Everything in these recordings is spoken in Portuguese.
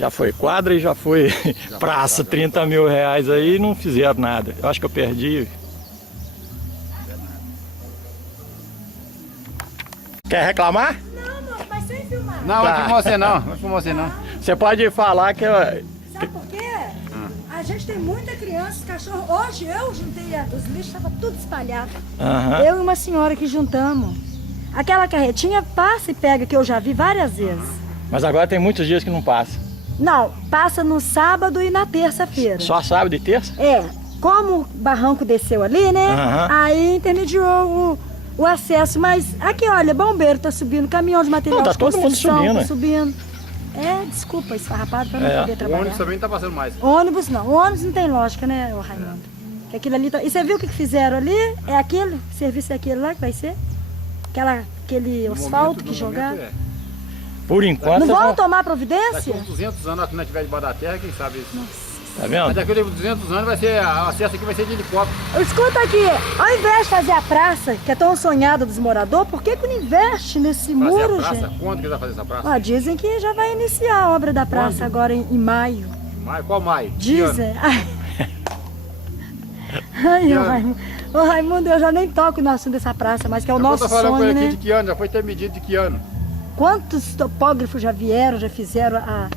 Já foi quadra e já foi praça, 30 mil reais aí e não fizeram nada. Eu acho que eu perdi. Quer reclamar? Não, mas sem filmar. Não, Tá. não filmou você não, não filmou você não. Você pode falar que eu... Sabe por quê? A gente tem muita criança, cachorro. Hoje eu juntei os lixos, estava tudo espalhado. Aham. Eu e uma senhora que juntamos. Aquela carretinha passa e pega, que eu já vi várias vezes. Mas agora tem muitos dias que não passa. Não, passa no sábado e na terça-feira. Só sábado e terça? É, como o barranco desceu ali, né? Aham. Aí intermediou o acesso. Mas aqui, olha, bombeiro tá subindo, caminhão de material Não, tá de todo mundo construção subindo, tá né? subindo. É, desculpa, esfarrapado pra não É. poder O trabalhar. ônibus também não tá passando mais. Ônibus não. O ônibus não tem lógica, né, ô Raimundo? Que aquilo ali tá... E você viu o que fizeram ali? É aquele? O serviço é aquele lá que vai ser? Aquele No asfalto momento- que no jogaram? momento, Por enquanto, Não vocês vão tomar Daqui providência? uns 200 anos, que não tiver debaixo da terra, quem sabe isso. tá Mas vendo? daqui a 200 anos vai ser, o acesso aqui vai ser de helicóptero. Escuta aqui, ao invés de fazer a praça, que é tão sonhada dos moradores, por que não investe nesse Fazer muro, a praça, gente? quando que vai fazer essa praça? Ó, dizem que já vai iniciar a obra da praça Quando? agora em maio. Maio, qual maio? Que ano? Dizem. Ai, Que ô ano? Raimundo. Ô Raimundo, eu já nem toco no assunto dessa praça, mas que é o Eu nosso tô falando com sonho, ele aqui né? de que ano, já foi ter medido de que ano. Quantos topógrafos já vieram, já fizeram a...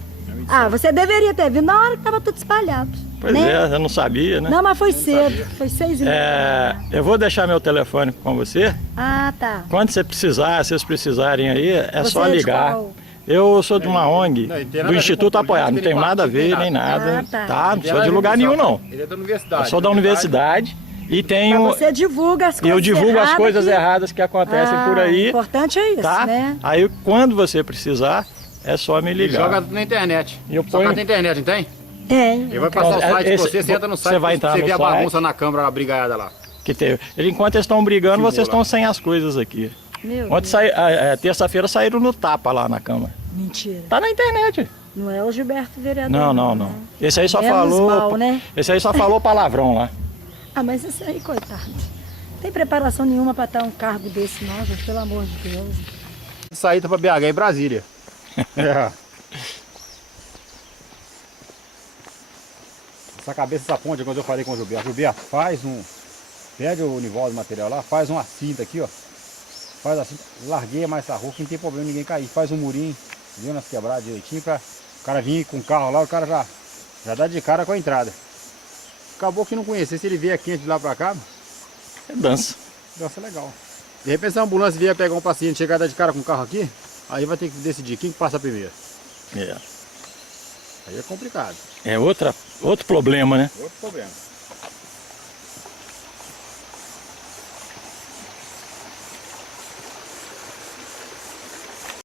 Ah, você deveria ter vindo na hora que tava tudo espalhado. Pois né? é, eu não sabia, né? Não, mas foi cedo, foi 6h30. Eu vou deixar meu telefone com você. Ah, tá. Quando você precisar, se vocês precisarem aí, é Você só é de ligar. qual? Eu sou de uma ONG, Não, e tem nada a do ver Instituto com Apoiado. Não política, tem nada a ele ver, tem nem nada. Ah, tá. Tá, não Ele sou é de lugar nenhum, não. Ele é da universidade. Eu sou da universidade e tenho... Mas você divulga as E coisas eu divulgo as erradas coisas que- erradas que acontecem por O aí, importante é isso, tá? né? Aí quando você precisar, é só me Ele ligar. joga tudo na internet. E eu Só ponho- que tem internet, não tem? Tem. Ele vai passar o Então, site esse- pra você entra no você site vai entrar você no vê a site. bagunça na câmara, a brigaiada lá. Que teve. Enquanto eles estão brigando, Filmou vocês lá. estão sem as coisas aqui. Meu Ontem, Deus. terça-feira, saíram no tapa lá na Câmara. Mentira. Tá na internet. Não é o Gilberto vereador. Não. né? Esse aí só Menos falou. mal, né? Esse aí só falou palavrão lá. Ah, mas esse aí, coitado. Não tem preparação nenhuma pra estar um cargo desse, não, gente, pelo amor de Deus. Saída pra BH em Brasília. É. Essa cabeça, essa ponte, quando eu falei com o Gilberto, faz um... Pega o Nivaldo do material lá, faz uma cinta aqui, ó. Faz assim, largueia mais essa rua, que não tem problema ninguém cair. Faz um murinho, viu, nas quebradas direitinho, pra o cara vir com o carro lá, o cara já dá de cara com a entrada. Acabou que não conhecer, se ele vier quente de lá pra cá, É dança. dança legal. De repente se a ambulância vier pegar um paciente, chegar e dar de cara com o carro aqui, aí vai ter que decidir quem que passa primeiro. É, Aí é complicado. outro problema, né? Outro problema.